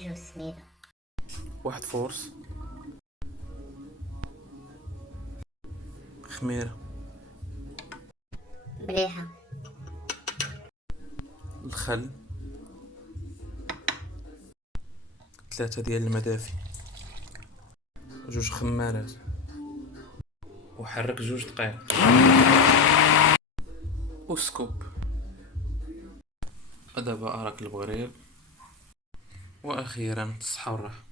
جوج سميدة. واحد فورس، خميرة، مليحة. الخل، 3 ديال المدافي، جوج خمارات، وحرك 2 دقائق، وسكوب. ودابا أراك البغرير، وأخيرا الصحة والراحة.